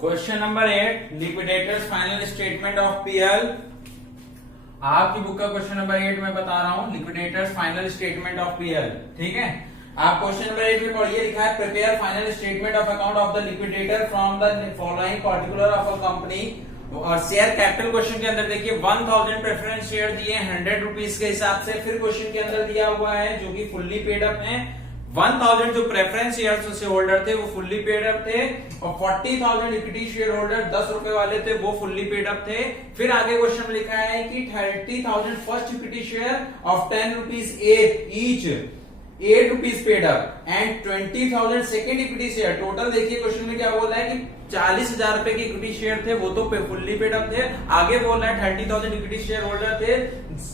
Question number 8, liquidators final statement of PL. आपकी book का question number 8 मैं बता रहा हूं, liquidators final statement of PL. ठीक है, आप क्वेश्चन नंबर 8 में पढ़िए, लिखा है prepare final statement of account of the liquidator from the following particular of a company. और शेयर कैपिटल क्वेश्चन के अंदर देखिए 1000 प्रेफरेंस शेयर दिए 100 रुपीज के हिसाब से। फिर क्वेश्चन के अंदर दिया हुआ है जो कि फुल्ली पेड अप है, 1000 जो प्रेफरेंस शेयर से होल्डर थे वो फुल्ली पेड अप थे, और 40,000 इक्विटी शेयर होल्डर 10 रुपए वाले थे वो फुल्ली पेड अप थे। फिर आगे क्वेश्चन में लिखा है कि 30,000 first equity share of 10 rupees each, 8 rupees paid up, and 20,000 second equity share. Total देखिए क्वेश्चन में क्या बोल रहा है कि 40,000 रुपए के इक्विटी शेयर थे वो तो फुल्ली पेड अप थे। आगे बोल रहा है 30,000 इक्विटी शेयर होल्डर थे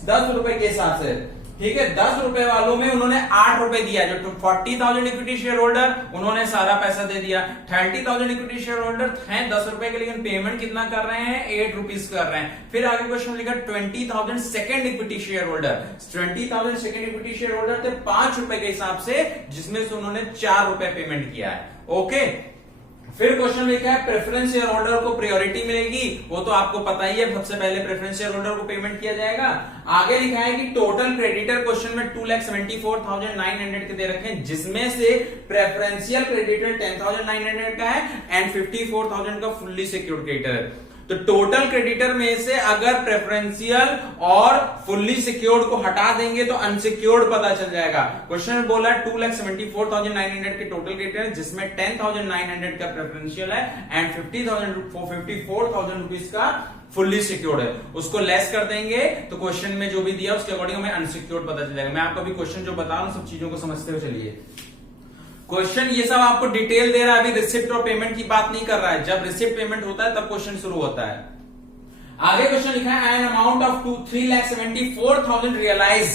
10 रुपए के हिसाब से। ठीक है, 10 रुपए वालों में उन्होंने 8 रुपए दिया। जो 40,000 इक्विटी शेयर होल्डर उन्होंने सारा पैसा दे दिया। 30,000 इक्विटी शेयर होल्डर हैं 10 रुपए के, लेकिन पेमेंट कितना कर रहे हैं, 8 रुपीज कर रहे हैं। फिर आगे क्वेश्चन लिखा 20,000 second equity share holder, 20,000 second equity share holder थे 5 रुपए के हिसाब से, जिसमें से उन्होंने 4 रुपए पेमेंट किया है। ओके, फिर क्वेश्चन लिखा है प्रेफरेंस शेयर होल्डर को प्रायोरिटी मिलेगी, वो तो आपको पता ही है, सबसे पहले प्रेफरेंस शेयर होल्डर को पेमेंट किया जाएगा। आगे लिखा है कि टोटल क्रेडिटर क्वेश्चन में 2,74,900 के दे रखे हैं, जिसमें से प्रेफरेंशियल क्रेडिटर 10,900 का है एंड 54,000 का फुल्ली सिक्योर्ड क्रेडिटर है। तो टोटल क्रेडिटर में से अगर प्रेफरेंशियल और फुल्ली सिक्योर्ड को हटा देंगे तो अनसिक्योर्ड पता चल जाएगा। क्वेश्चन में बोला 2,74,900 के टोटल क्रेडिटर, जिसमें 10,900 का प्रेफरेंशियल है एंड 54,000 रुपीज का फुल्ली सिक्योर्ड है। उसको लेस कर देंगे तो क्वेश्चन में जो भी दिया उसके अकॉर्डिंग हमें अनसिक्योर्ड पता चल जाएगा। मैं आपको अभी क्वेश्चन जो बता रहा हूं सब चीजों को समझते हुए चलिए। क्वेश्चन ये सब आपको डिटेल दे रहा है, अभी रिसिप्ट और पेमेंट की बात नहीं कर रहा है। जब रिसिप्ट पेमेंट होता है तब क्वेश्चन शुरू होता है। आगे क्वेश्चन लिखा है an amount of 3,74,000 realize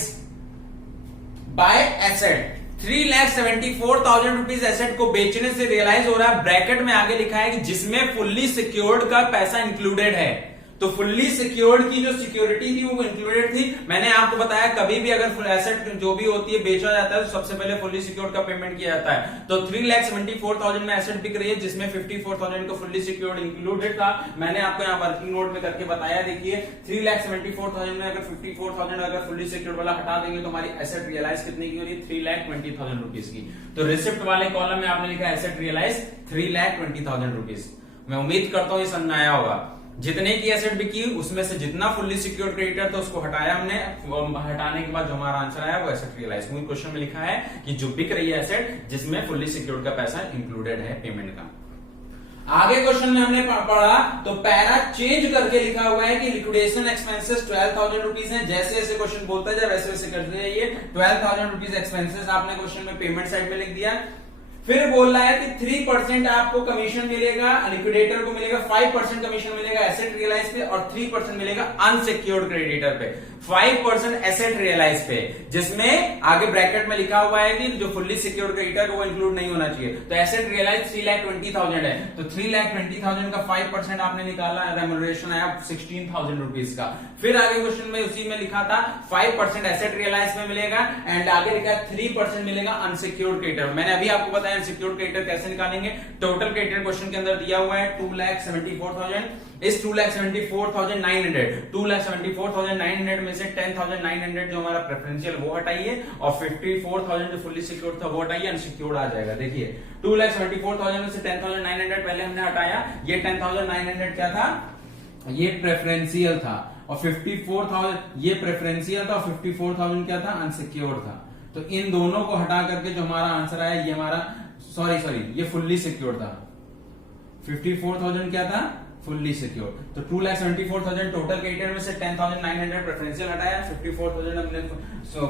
by asset. 3,74,000 rupees asset को बेचने से रियलाइज हो रहा है। ब्रैकेट में आगे लिखा है कि जिसमें फुल्ली सिक्योर्ड का पैसा इंक्लूडेड है। तो फुल्ली सिक्योर्ड की जो सिक्योरिटी थी वो इंक्लूडेड थी। मैंने आपको बताया कभी भी अगर एसेट जो भी होती है बेचा जाता है तो सबसे पहले फुल्ली सिक्योर्ड का पेमेंट किया जाता है। तो 3,74,000 में एसेट बिक रही है, जिसमें 54,000 को फुल्ली सिक्योर्ड इंक्लूडेड था। मैंने आपको यहाँ वर्किंग नोट में करके बताया। देखिए 3,74,000 में अगर 54,000 अगर फुल्ली सिक्योर्ड वाला हटा देंगे तो हमारी एसेट रियलाइज कितने की हो रही है, 3,20,000 रुपीज की। तो रिसिप्ट वाले कॉलम में आपने लिखा एसेट रियलाइज 3,20,000 रुपीज। मैं उम्मीद करता हूं ये समझ में आया होगा। जितने की एसेट बिकी उसमें से जितना फुल्ली सिक्योर्ड क्रेडिटर था उसको हटाया हमने, हटाने के बाद जो हमारा आंसर आया वो एसेट रियलाइज। क्वेश्चन में लिखा है कि जो बिक रही है एसेट जिसमें फुल्ली सिक्योर्ड का पैसा इंक्लूडेड है पेमेंट का। आगे क्वेश्चन में हमने पढ़ा तो पैरा चेंज करके लिखा हुआ है कि लिक्विडेशन एक्सपेंसेस 12,000 रुपीज है। जैसे जैसे क्वेश्चन बोलता जाए वैसे वैसे करते जाइए। 12,000 रुपीज एक्सपेंसेस आपने क्वेश्चन में पेमेंट साइड में लिख दिया। फिर बोल रहा है कि 3% आपको कमीशन मिलेगा, लिक्विडेटर को मिलेगा 5% कमीशन मिलेगा एसेट रियलाइज पे, और 3% मिलेगा अनसिक्योर्ड क्रेडिटर पे। 5% एसेट रियलाइज पे, जिसमें आगे ब्रैकेट में लिखा हुआ है कि जो फुल्ली सिक्योर्ड क्रेडिटर को वो इंक्लूड नहीं होना चाहिए। तो एसेट रियलाइज 3,20,000 है, तो 3,20,000 का 5% आपने निकाला, रेम्यूनरेशन आया 16,000 रुपीज का। फिर आगे क्वेश्चन में उसी में लिखा था 5% एसेट रियलाइज में मिलेगा एंड आगे लिखा 3% मिलेगा अनसिक्योर्ड क्रेडिटर। मैंने अभी आपको बताया अनसिक्योर्ड क्रेडिटर कैसे निकालेंगे। टोटल क्रेडिटर क्वेश्चन के अंदर दिया हुआ है 2,74,000। इस 2,74,900 2,74,900 में से 10,900 जो हमारा प्रेफरेंशियल वो हटाइए और 54,000 जो फुल्ली सिक्योर्ड था वो हटाइए, अनसिक्योर्ड आ जाएगा। देखिए 2,74,000 में से 10,900 पहले हमने हटाया। ये 10,900 क्या था, ये प्रेफरेंशियल था, और 54,000 ये प्रेफरेंशियल था और 54,000 क्या था, अनसिक्योर्ड था। तो इन दोनों को हटा करके जो हमारा आंसर आया ये हमारा सॉरी ये फुल्ली सिक्योर्ड था। 54,000 क्या था, फुल्ली सिक्योर। तो 2,74,000 टोटल क्रेडिटर में से 10,900 प्रेफरेंशियल हटाया, 54,000 हमने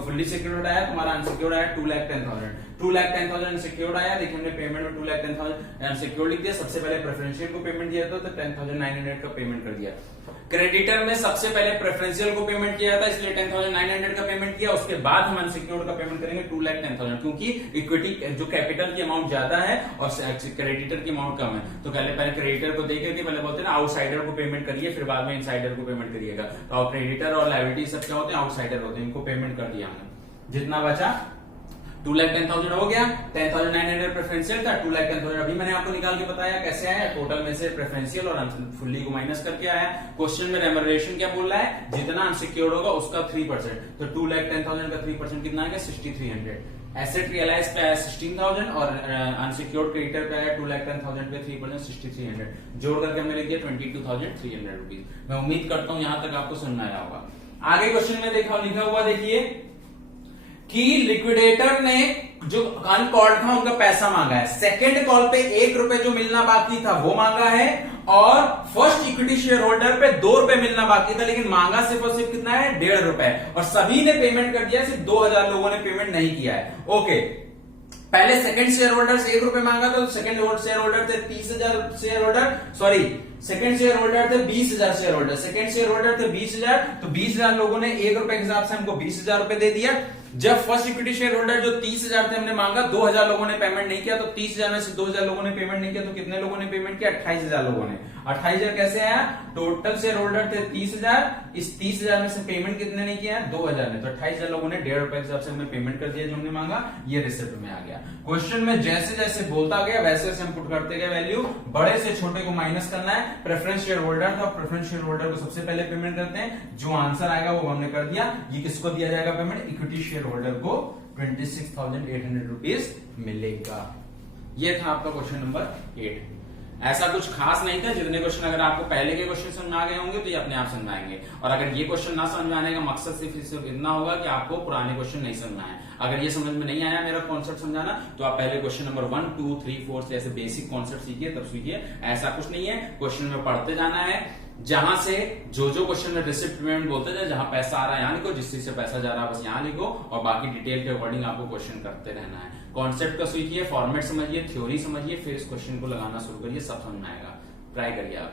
फुल्ली सिक्योर हटाया, तुम्हारा अनसिक्योर्ड आया 2,10,000। 2,10,000 अनसिक्योर्ड आया। देखिए हमने पेमेंट में 2,10,000 अनसिक्योर्ड लिख दिया। सबसे पहले प्रेफरेंशियल को पेमेंट दिया था तो 10,900 का पेमेंट कर दिया। क्रेडिटर में सबसे पहले प्रेफरेंशियल को पेमेंट किया था, इसलिए 10,900 का पेमेंट किया। उसके बाद हम अनसिक्योर्ड का पेमेंट करेंगे 2,10,000, क्योंकि इक्विटी जो कैपिटल की अमाउंट ज्यादा है और क्रेडिटर की अमाउंट कम है। तो पहले क्रेडिटर को देकर के पहले बोलते हैं ना आउटसाइडर को पेमेंट करिए, फिर बाद में इनसाइडर को पेमेंट करिएगा। तो क्रेडिटर और लायबिलिटी सब क्या होते हैं, आउटसाइडर होते हैं, इनको पेमेंट कर दिया हमने। जितना बचा 2,10,000 हो गया, 10,900 प्रेफरेंशियल था, 2,10,000 अभी मैंने आपको निकाल के बताया कैसे आया, टोटल में से प्रेफरेंशियल और फुल्ली को माइनस करके आया। क्वेश्चन में रेमरेशन क्या बोल रहा है, जितना अनसिक्योर्ड होगा उसका 3%, तो 2,10,000 का 3% कितना आएगा 6,300। एसेट रियलाइज पे आया 16,000 और अनसिक्योर्ड क्रेडिटर पे आया 2,10,000 पे 3% 6,300, जोड़ करके हमने लिख दिया 22,300 रुपीज। मैं उम्मीद करता हूं यहां तक आपको समझ आया होगा। आगे क्वेश्चन में देखा लिखा हुआ देखिए कि लिक्विडेटर ने जो अनकॉल्ड था उनका पैसा मांगा है, सेकंड कॉल पे 1 रुपए जो मिलना बाकी था वो मांगा है, और फर्स्ट इक्विटी शेयर होल्डर पे 2 रुपए मिलना बाकी था, लेकिन मांगा सिर्फ और सिर्फ कितना है 1.5 रुपए, और सभी ने पेमेंट कर दिया, सिर्फ 2,000 लोगों ने पेमेंट नहीं किया है। ओके, पहले सेकंड शेयर होल्डर से 1 रुपए मांगा था, तो सेकंड शेयर होल्डर थे 30,000 share holder, sorry second share holder थे 20,000 share holder, second share holder थे 20,000, तो 20,000 लोगों ने 1 रुपए के हिसाब से हमको 20,000 रुपए दे दिया। जब फर्स्ट इक्विटी शेयर होल्डर जो 30,000 थे हमने मांगा, 2,000 लोगों ने पेमेंट नहीं किया, तो 30,000 में से 2,000 लोगों ने पेमेंट नहीं किया, तो कितने लोगों ने पेमेंट किया 28,000 लोगों ने। 28,000 कैसे आया, टोटल शेयर होल्डर थे 30,000, इस 30,000 में से पेमेंट कितने ने किया 2,000 ने, तो 28,000 लोगों ने 1.5 रुपए के हिसाब से हमने पेमेंट कर दिया जो हमने मांगा, ये रिसिप्ट में आ गया। क्वेश्चन में जैसे जैसे बोलता गया वैसे वैसे हम पुट करते गए वैल्यू, बड़े से छोटे को माइनस करना है। प्रेफरेंस शेयर होल्डर था, प्रेफरेंस शेयर होल्डर को सबसे पहले पेमेंट करते हैं, जो आंसर आएगा वो हमने कर दिया। ये किसको दिया जाएगा पेमेंट, इक्विटी शेयर होल्डर को 26,800 रुपीज मिलेगा। ये था आपका क्वेश्चन नंबर 8। ऐसा कुछ खास नहीं था, जितने क्वेश्चन अगर आपको पहले के क्वेश्चन समझ आ गए होंगे तो ये अपने आप समझ आएंगे, और अगर ये क्वेश्चन ना समझ आने का मकसद सिर्फ इतना होगा कि आपको पुराने क्वेश्चन नहीं समझना है। अगर ये समझ में नहीं आया मेरा कॉन्सेप्ट समझाना, तो आप पहले क्वेश्चन नंबर 1, 2, 3, 4 से ऐसे बेसिक कॉन्सेप्ट सीखिए, तब सीखिए। ऐसा कुछ नहीं है, क्वेश्चन में पढ़ते जाना है, जहां से जो क्वेश्चन में रिसिप्ट पेमेंट बोलते जाए, जहां पैसा आ रहा है यहाँ लिखो, जिस चीज से पैसा जा रहा है बस यहाँ लिखो, और बाकी डिटेल के अकॉर्डिंग आपको क्वेश्चन करते रहना है। कॉन्सेप्ट का सीखिए, फॉर्मेट समझिए, थ्योरी समझिए, फिर इस क्वेश्चन को लगाना शुरू करिए, सब समझ में आएगा। ट्राई करिए आप।